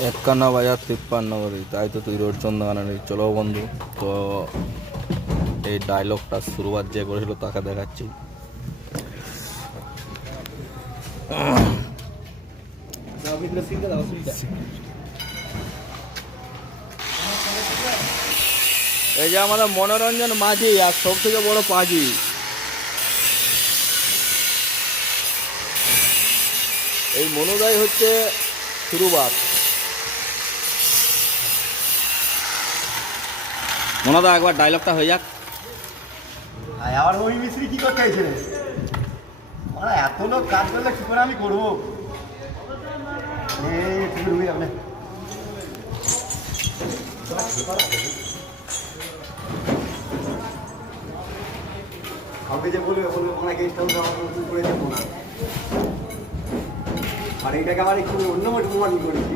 51 বাজার 53 করি, তাই তো তুই রোড চন্দ্রগানা নেই। চলো বন্ধু, তো এই ডায়লগটা শুরুয়াত যে করেছিল তাকে দেখাচ্ছি। এই যে আমাদের মনোরঞ্জন মাঝি আর সব থেকে বড় পাজি। এই মনোদয় হচ্ছে শুরুবাত। মনোদা একবার ডায়লগটা হয়ে যাক। আবার ওই মিস্ত্রি কি করতে চাইছে? ওরা এত লোক কাজ করলে কি করে আমি করবো? কাউকে যে বলবে ওনাকে করে দেবো না, আর এটাকে আবার একটু অন্য মতো প্রমাণ করেছি।